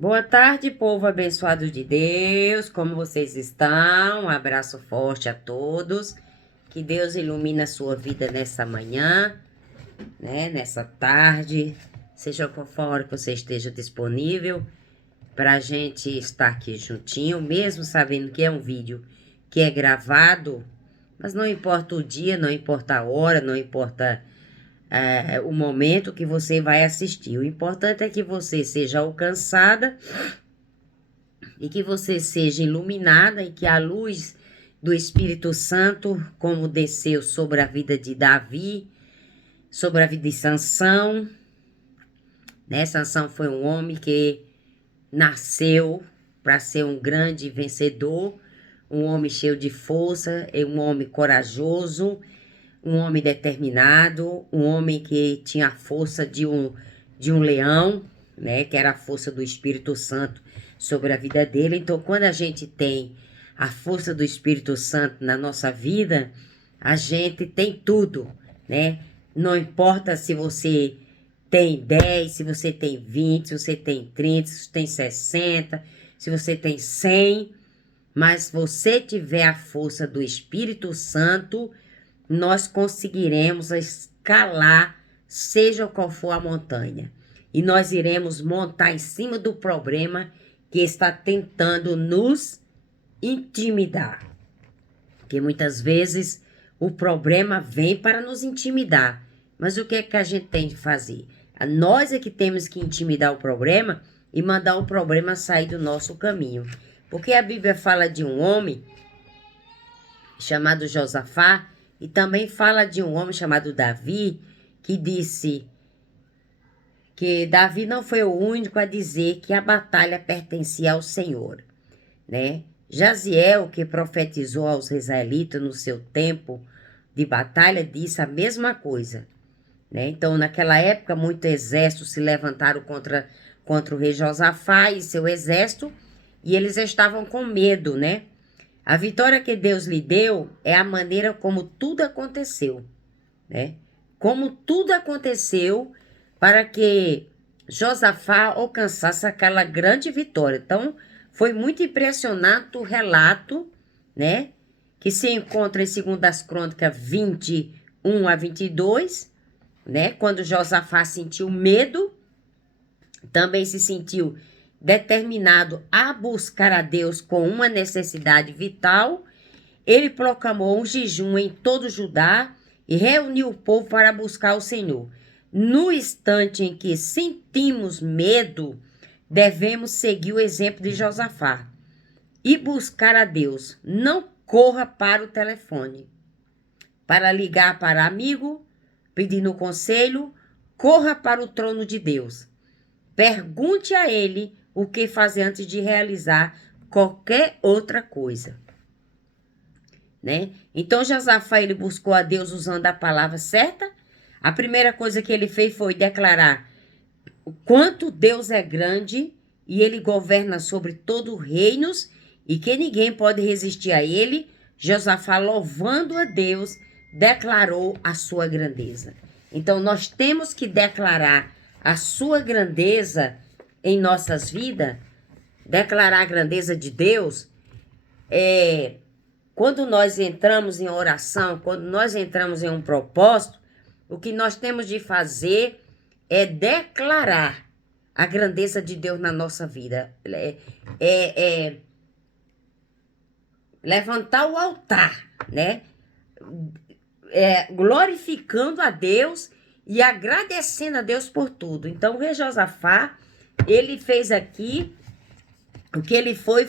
Boa tarde, povo abençoado de Deus. Como vocês estão? Um abraço forte a todos. Que Deus ilumine a sua vida nessa manhã, né? Nessa tarde, seja qual for a hora que você esteja disponível para a gente estar aqui juntinho, mesmo sabendo que é um vídeo que é gravado, mas não importa o dia, não importa a hora, não importa o momento que você vai assistir. O importante é que você seja alcançada e que você seja iluminada e que a luz do Espírito Santo, como desceu sobre a vida de Davi, sobre a vida de Sansão, né? Sansão foi um homem que nasceu para ser um grande vencedor, um homem cheio de força, um homem corajoso, um homem determinado, um homem que tinha a força de um leão, né? Que era a força do Espírito Santo sobre a vida dele. Então, quando a gente tem a força do Espírito Santo na nossa vida, a gente tem tudo, né? Não importa se você tem 10, se você tem 20, se você tem 30, se você tem 60, se você tem 100, mas se você tiver a força do Espírito Santo, nós conseguiremos escalar, seja qual for a montanha. E nós iremos montar em cima do problema que está tentando nos intimidar. Porque muitas vezes o problema vem para nos intimidar. Mas o que é que a gente tem que fazer? Nós é que temos que intimidar o problema e mandar o problema sair do nosso caminho. Porque a Bíblia fala de um homem chamado Josafá e também fala de um homem chamado Davi, que disse que Davi não foi o único a dizer que a batalha pertencia ao Senhor, né? Jaziel, que profetizou aos israelitas no seu tempo de batalha, disse a mesma coisa, né? Então, naquela época, muitos exércitos se levantaram contra o rei Josafá e seu exército, e eles estavam com medo, né? A vitória que Deus lhe deu é a maneira como tudo aconteceu, né? Como tudo aconteceu para que Josafá alcançasse aquela grande vitória. Então, foi muito impressionante o relato, né? Que se encontra em 2 Crônicas 21 a 22, né? Quando Josafá sentiu medo, também se sentiu determinado a buscar a Deus com uma necessidade vital. Ele proclamou um jejum em todo Judá e reuniu o povo para buscar o Senhor. No instante em que sentimos medo, devemos seguir o exemplo de Josafá e buscar a Deus. Não corra para o telefone para ligar para amigo, pedindo conselho. Corra para o trono de Deus. Pergunte a ele o que fazer antes de realizar qualquer outra coisa, né? Então, Josafá, ele buscou a Deus usando a palavra certa. A primeira coisa que ele fez foi declarar o quanto Deus é grande e ele governa sobre todo reinos e que ninguém pode resistir a ele. Josafá, louvando a Deus, declarou a sua grandeza. Então, nós temos que declarar a sua grandeza em nossas vidas, declarar a grandeza de Deus. Quando nós entramos em oração, quando nós entramos em um propósito, o que nós temos de fazer é declarar a grandeza de Deus na nossa vida. É levantar o altar, né? Glorificando a Deus e agradecendo a Deus por tudo. Então, o rei Josafá, ele fez aqui, o que ele foi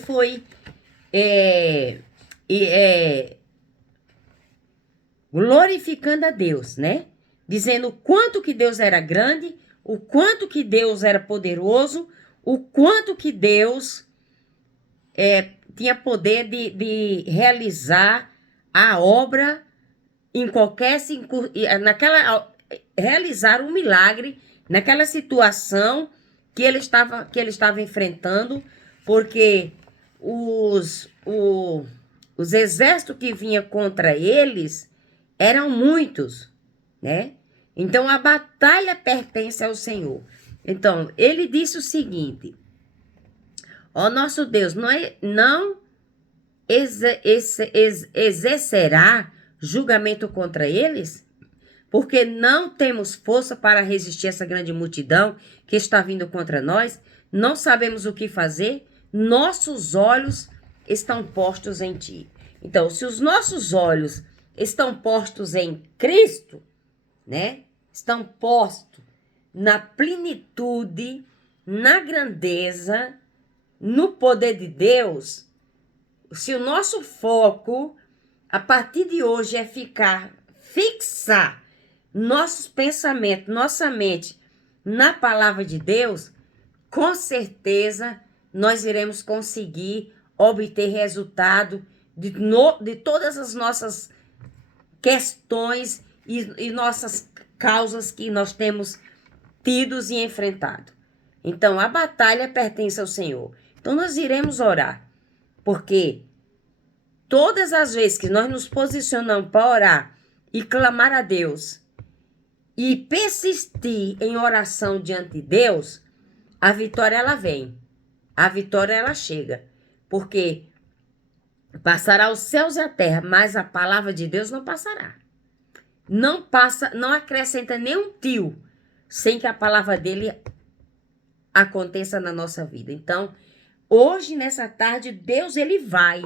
glorificando a Deus, né? Dizendo o quanto que Deus era grande, o quanto que Deus era poderoso, o quanto que Deus tinha poder de realizar a obra em realizar um milagre naquela situação que ele estava enfrentando, porque os exércitos que vinham contra eles eram muitos, né? Então, a batalha pertence ao Senhor. Então, ele disse o seguinte: Ó nosso Deus, não exercerá julgamento contra eles? Porque não temos força para resistir a essa grande multidão que está vindo contra nós, não sabemos o que fazer, nossos olhos estão postos em ti. Então, se os nossos olhos estão postos em Cristo, né? Estão postos na plenitude, na grandeza, no poder de Deus. Se o nosso foco, a partir de hoje, é fixar nossos pensamentos, nossa mente na palavra de Deus, com certeza nós iremos conseguir obter resultado de todas as nossas questões e nossas causas que nós temos tidos e enfrentado. Então, a batalha pertence ao Senhor. Então, nós iremos orar, porque todas as vezes que nós nos posicionamos para orar e clamar a Deus e persistir em oração diante de Deus, a vitória ela vem. A vitória ela chega. Porque passará os céus e a terra, mas a palavra de Deus não passará. Não passa, não acrescenta nem um tio sem que a palavra dele aconteça na nossa vida. Então, hoje, nessa tarde, Deus ele vai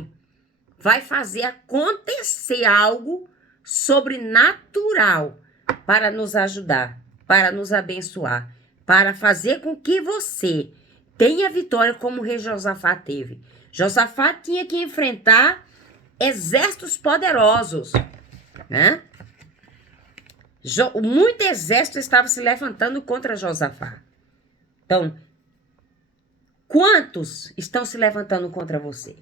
fazer acontecer algo sobrenatural para nos ajudar, para nos abençoar, para fazer com que você tenha vitória como o rei Josafá teve. Josafá tinha que enfrentar exércitos poderosos, né? Muito exército estava se levantando contra Josafá. Então, quantos estão se levantando contra você?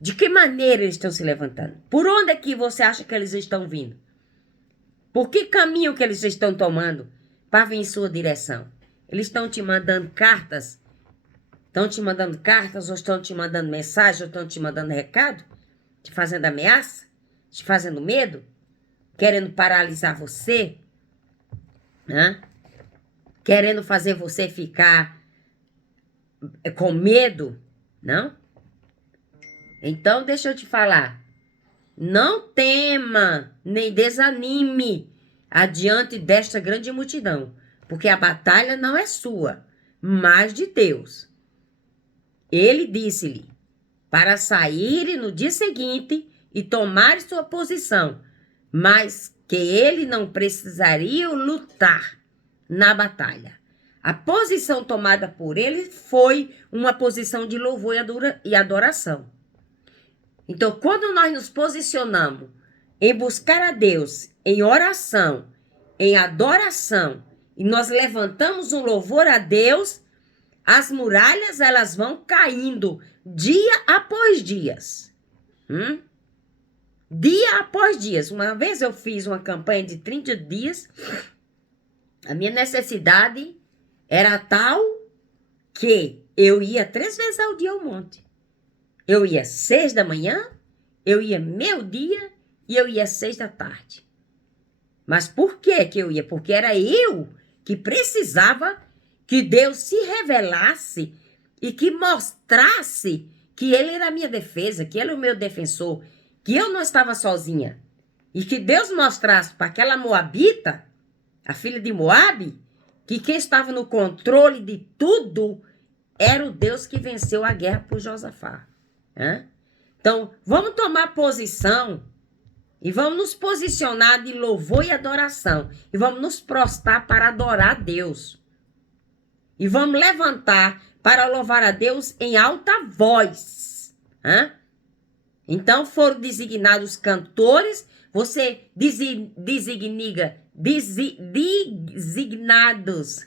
De que maneira eles estão se levantando? Por onde é que você acha que eles estão vindo? Por que caminho que eles estão tomando para vir em sua direção? Eles estão te mandando cartas? Estão te mandando cartas ou estão te mandando mensagem ou estão te mandando recado? Te fazendo ameaça? Te fazendo medo? Querendo paralisar você? Hã? Querendo fazer você ficar com medo? Não? Então, deixa eu te falar. Não tema, nem desanime adiante desta grande multidão, porque a batalha não é sua, mas de Deus. Ele disse-lhe para sair no dia seguinte e tomar sua posição, mas que ele não precisaria lutar na batalha. A posição tomada por ele foi uma posição de louvor e adoração. Então, quando nós nos posicionamos em buscar a Deus, em oração, em adoração, e nós levantamos um louvor a Deus, as muralhas elas vão caindo dia após dias. Dia após dias. Uma vez eu fiz uma campanha de 30 dias, a minha necessidade era tal que eu ia 3 vezes ao dia ao monte. Eu ia 6 da manhã, eu ia meio-dia e eu ia 6 da tarde. Mas por que que eu ia? Porque era eu que precisava que Deus se revelasse e que mostrasse que Ele era a minha defesa, que Ele é o meu defensor, que eu não estava sozinha. E que Deus mostrasse para aquela moabita, a filha de Moabe, que quem estava no controle de tudo era o Deus que venceu a guerra por Josafá. Então, vamos tomar posição e vamos nos posicionar de louvor e adoração. E vamos nos prostrar para adorar a Deus. E vamos levantar para louvar a Deus em alta voz. Então, foram designados cantores. Você designados.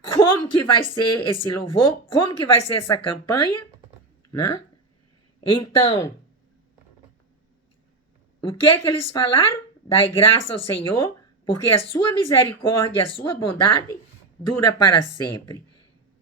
Como que vai ser esse louvor? Como que vai ser essa campanha? Né? Então, o que é que eles falaram? Dai graça ao Senhor, porque a sua misericórdia e a sua bondade dura para sempre.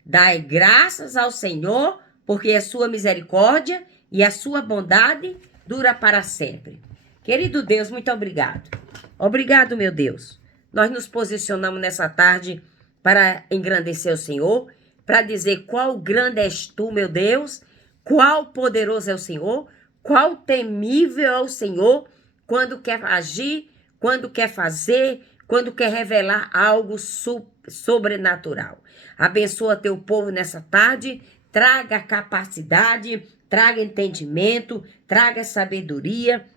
Dai graças ao Senhor, porque a sua misericórdia e a sua bondade dura para sempre. Querido Deus, muito obrigado. Obrigado, meu Deus. Nós nos posicionamos nessa tarde para engrandecer o Senhor, para dizer qual grande és tu, meu Deus, qual poderoso é o Senhor, qual temível é o Senhor, quando quer agir, quando quer fazer, quando quer revelar algo sobrenatural. Abençoa teu povo nessa tarde, traga capacidade, traga entendimento, traga sabedoria,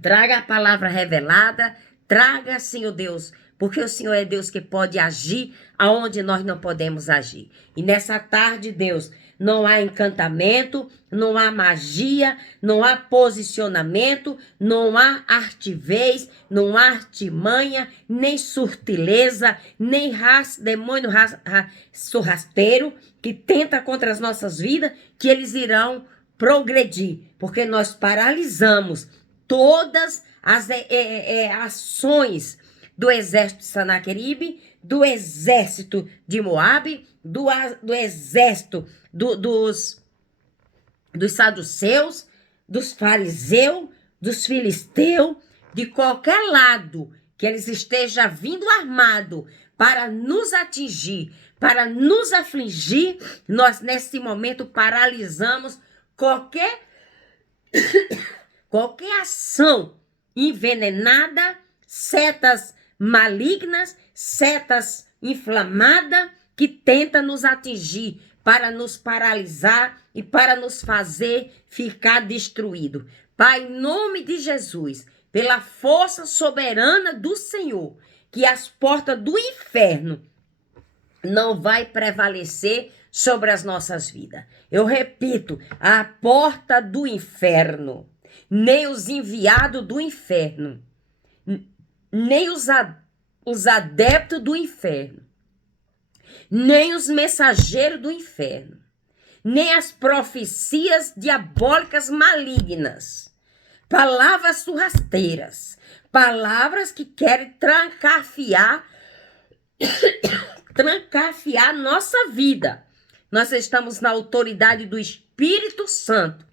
traga a palavra revelada, traga, Senhor Deus, porque o Senhor é Deus que pode agir aonde nós não podemos agir. E nessa tarde, Deus, não há encantamento, não há magia, não há posicionamento, não há artivez, não há artimanha, nem surtileza, nem demônio sorrateiro que tenta contra as nossas vidas, que eles irão progredir, porque nós paralisamos todas as ações do exército de Sanaqueribe, do exército de Moabe, do exército dos saduceus, dos fariseus, dos filisteus, de qualquer lado que eles estejam vindo armado para nos atingir, para nos afligir, nós nesse momento paralisamos qualquer ação envenenada, setas malignas, setas inflamadas que tenta nos atingir para nos paralisar e para nos fazer ficar destruído. Pai, em nome de Jesus, pela força soberana do Senhor, que as portas do inferno não vai prevalecer sobre as nossas vidas. Eu repito, a porta do inferno, nem os enviados do inferno, nem os adeptos do inferno, nem os mensageiros do inferno, nem as profecias diabólicas malignas, palavras surrasteiras, palavras que querem trancafiar nossa vida. Nós estamos na autoridade do Espírito Santo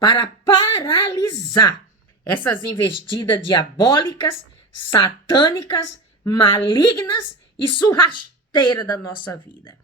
para paralisar essas investidas diabólicas, satânicas, malignas e surrasteiras da nossa vida.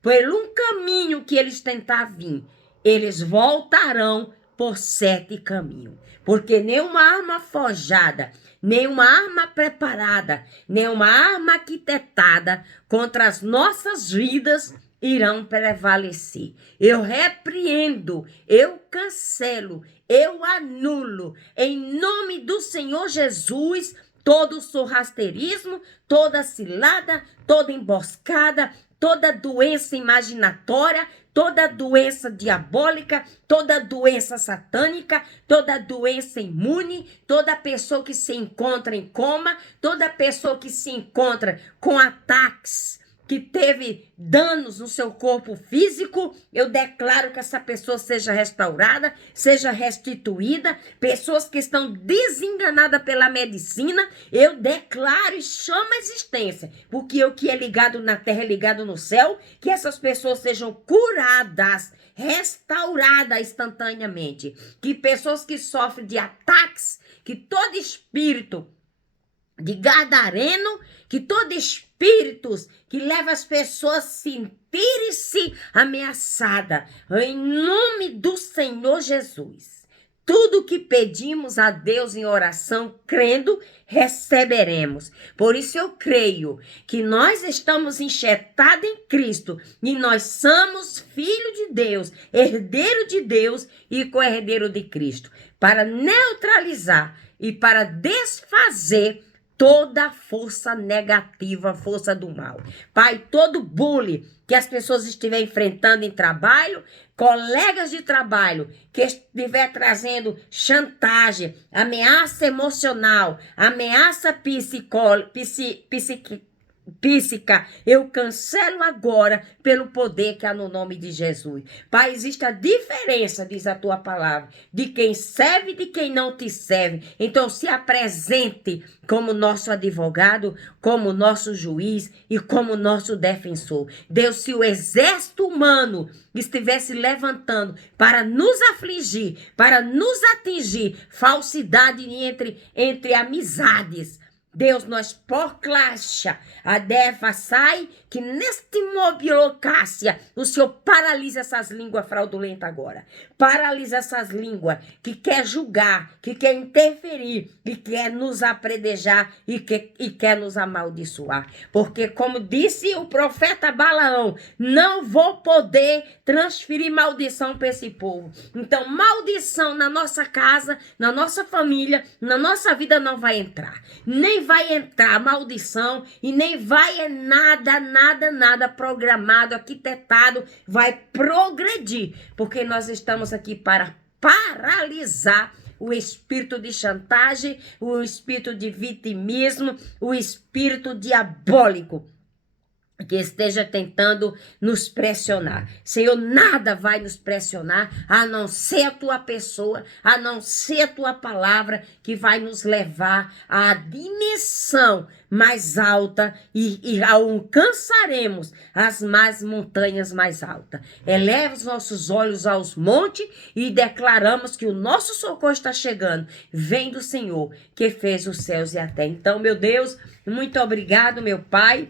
Pelo um caminho que eles tentar vir, eles voltarão por 7 caminhos. Porque nenhuma arma forjada, nenhuma arma preparada, nenhuma arma arquitetada contra as nossas vidas irão prevalecer. Eu repreendo, eu cancelo, eu anulo, em nome do Senhor Jesus, todo sorrasteirismo, toda cilada, toda emboscada, toda doença imaginatória, toda doença diabólica, toda doença satânica, toda doença imune, toda pessoa que se encontra em coma, toda pessoa que se encontra com ataques, que teve danos no seu corpo físico, eu declaro que essa pessoa seja restaurada, seja restituída. Pessoas que estão desenganadas pela medicina, eu declaro e chamo a existência, porque o que é ligado na terra é ligado no céu, que essas pessoas sejam curadas, restauradas instantaneamente, que pessoas que sofrem de ataques, que todo espírito de gadareno, que todo espírito que leva as pessoas a sentirem-se ameaçadas, em nome do Senhor Jesus. Tudo que pedimos a Deus em oração, crendo, receberemos. Por isso eu creio que nós estamos enxertados em Cristo e nós somos filhos de Deus, herdeiro de Deus e co-herdeiro de Cristo, para neutralizar e para desfazer toda a força negativa, força do mal. Pai, todo bullying que as pessoas estiverem enfrentando em trabalho, colegas de trabalho que estiver trazendo chantagem, ameaça emocional, ameaça psíquica, eu cancelo agora pelo poder que há no nome de Jesus. Pai, existe a diferença, diz a tua palavra, de quem serve e de quem não te serve. Então se apresente como nosso advogado, como nosso juiz e como nosso defensor. Deus, se o exército humano estivesse levantando para nos afligir, para nos atingir, falsidade entre amizades, Deus, nós proclacha a deva sai, que neste mobilocácia o Senhor paralisa essas línguas fraudulentas agora. Paralisa essas línguas que quer julgar, que quer interferir, que quer nos apredejar e quer nos amaldiçoar. Porque como disse o profeta Balaão, não vou poder transferir maldição para esse povo. Então, maldição na nossa casa, na nossa família, na nossa vida não vai entrar. Nem vai entrar maldição e nem vai nada programado, arquitetado, vai progredir. Porque nós estamos aqui para paralisar o espírito de chantagem, o espírito de vitimismo, o espírito diabólico que esteja tentando nos pressionar. Senhor, nada vai nos pressionar, a não ser a tua pessoa, a não ser a tua palavra, que vai nos levar à dimensão mais alta e alcançaremos as mais montanhas mais altas. Eleva os nossos olhos aos montes e declaramos que o nosso socorro está chegando. Vem do Senhor, que fez os céus e a terra. Então, meu Deus, muito obrigado, meu Pai,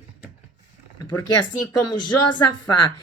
porque assim como Josafá,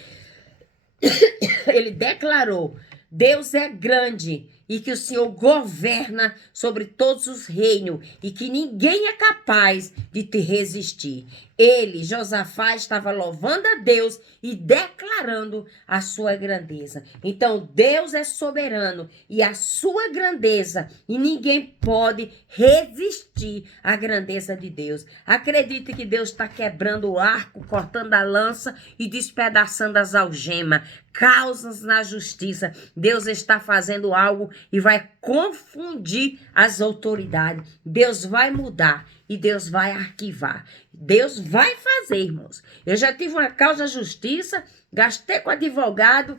ele declarou, Deus é grande e que o Senhor governa sobre todos os reinos e que ninguém é capaz de te resistir. Ele, Josafá, estava louvando a Deus e declarando a sua grandeza. Então, Deus é soberano e a sua grandeza, e ninguém pode resistir à grandeza de Deus. Acredite que Deus está quebrando o arco, cortando a lança e despedaçando as algemas. Causas na justiça. Deus está fazendo algo e vai confundir as autoridades. Deus vai mudar e Deus vai arquivar. Deus vai fazer, irmãos. Eu já tive uma causa na justiça, gastei com advogado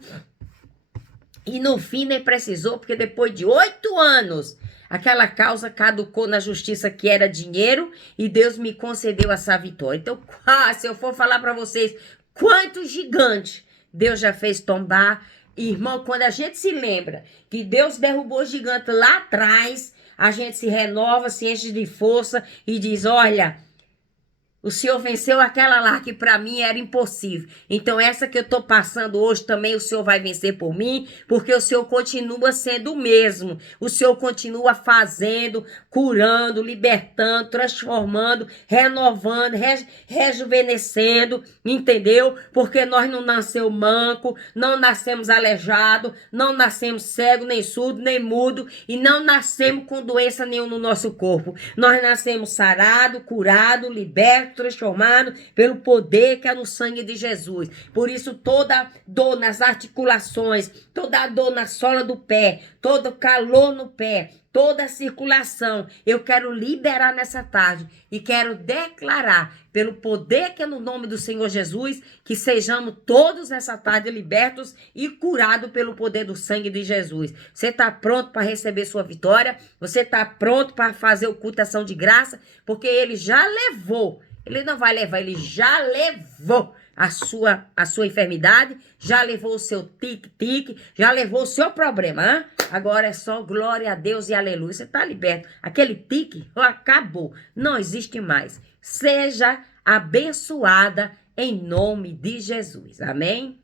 e no fim nem precisou, porque depois de 8 anos, aquela causa caducou na justiça, que era dinheiro, e Deus me concedeu essa vitória. Então, se eu for falar para vocês quantos gigantes Deus já fez tombar, irmão, quando a gente se lembra que Deus derrubou o gigante lá atrás, a gente se renova, se enche de força e diz, olha, o Senhor venceu aquela lá que para mim era impossível. Então essa que eu estou passando hoje também o Senhor vai vencer por mim, porque o Senhor continua sendo o mesmo. O Senhor continua fazendo, curando, libertando, transformando, renovando, rejuvenescendo, entendeu? Porque nós não nascemos manco, não nascemos aleijado, não nascemos cego, nem surdo, nem mudo, e não nascemos com doença nenhuma no nosso corpo. Nós nascemos sarado, curado, liberto, transformado pelo poder que é no sangue de Jesus. Por isso, toda dor nas articulações, toda dor na sola do pé, todo calor no pé, toda a circulação, eu quero liberar nessa tarde e quero declarar, pelo poder que é no nome do Senhor Jesus, que sejamos todos nessa tarde libertos e curados pelo poder do sangue de Jesus. Você está pronto para receber sua vitória? Você está pronto para fazer o culto ação de graça? Porque ele já levou. Ele não vai levar, ele já levou a sua enfermidade, já levou o seu tique-tique, já levou o seu problema. Hein? Agora é só glória a Deus e aleluia. Você está liberto. Aquele tique acabou, não existe mais. Seja abençoada em nome de Jesus. Amém?